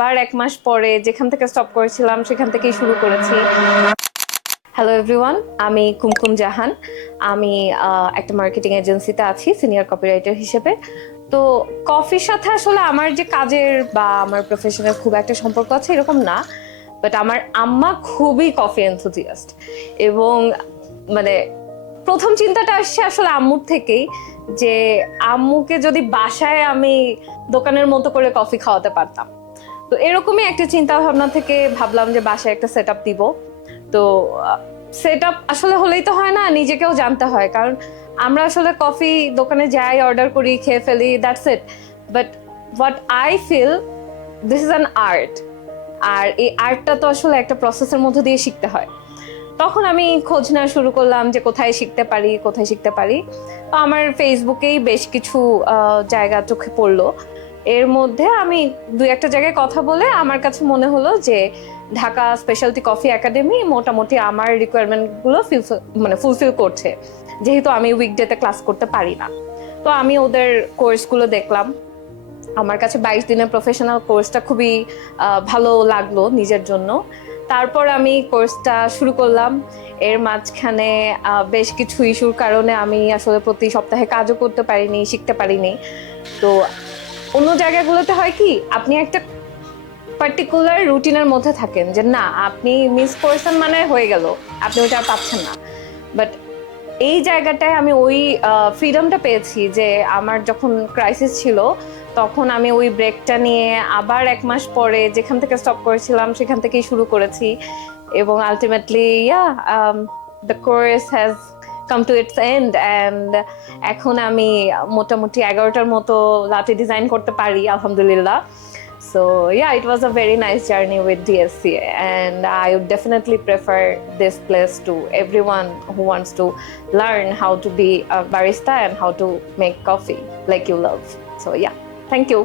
আবার 1 মাস পরে যেখান থেকে স্টপ করেছিলাম সেখান থেকেই শুরু করেছি। হ্যালো এভরিওয়ান, আমি কুমকুম জাহান। আমি একটা মার্কেটিং এজেন্সিতে আছি সিনিয়র কপিরাইটার হিসেবে। তো কফির সাথে আসলে আমার যে কাজের বা আমার প্রফেশনের খুব একটা সম্পর্ক আছে এরকম না, বাট আমার আম্মা খুবই কফি এনথুজিয়াস্ট। এবং মানে প্রথম চিন্তাটা আসছে আসলে আম্মুর থেকেই, যে আম্মুকে যদি বাসায় আমি দোকানের মতো করে কফি খাওয়াতে পারতাম। তো এরকমই একটা চিন্তা ভাবনা থেকে ভাবলাম যে বাসায় একটা সেট আপ দিব। তো সেট আপ আসলে হলেই তো হয় না, নিজেকেও জানতে হয়, কারণ আমরা আসলে কফি দোকানে যাই, অর্ডার করি, খেয়ে ফেলি, that's it. But what I feel, this is an art. আর এই আর্টটা তো আসলে একটা প্রসেসের মধ্যে দিয়ে শিখতে হয়। তখন আমি খোঁজ নেওয়া শুরু করলাম যে কোথায় শিখতে পারি, কোথায় শিখতে পারি। তো আমার ফেসবুকেই বেশ কিছু জায়গা চোখে পড়লো। এর মধ্যে আমি দুই একটা জায়গায় কথা বলে আমার কাছে মনে হলো যে ঢাকা স্পেশালিটি কফি একাডেমি মোটামুটি আমার রিকোয়ারমেন্ট গুলো ফুলফিল করছে, যেহেতু আমি উইকডেতে ক্লাস করতে পারি না। তো আমি ওদের কোর্সগুলো দেখলাম। আমার কাছে 22 দিনের প্রফেশনাল কোর্সটা খুবই ভালো লাগলো নিজের জন্য। তারপর আমি কোর্সটা শুরু করলাম। এর মাঝখানে বেশ কিছু ইস্যুর কারণে আমি আসলে প্রতি সপ্তাহে কাজও করতে পারিনি, শিখতে পারিনি। তো অন্য জায়গাগুলোতে হয় কি, আপনি একটা পার্টিকুলার রুটিনের মধ্যে থাকেন যে না, আপনি মিস করছেন মানে হয়ে গেল, আপনি ওইটা আর পাচ্ছেন না। বাট এই জায়গাটায় আমি ওই ফ্রিডমটা পেয়েছি যে আমার যখন ক্রাইসিস ছিল তখন আমি ওই ব্রেকটা নিয়ে আবার 1 মাস পরে যেখান থেকে স্টপ করেছিলাম সেখান থেকেই শুরু করেছি। এবং ultimately the course has come to its end, and এখন আমি মোটামুটি 11টার মতো লাটে ডিজাইন করতে পারি আলহামদুলিল্লাহ। So yeah, it was a very nice journey with DSCA, and I would definitely prefer this place to everyone who wants to learn how to be a barista and how to make coffee like you love. So yeah, thank you.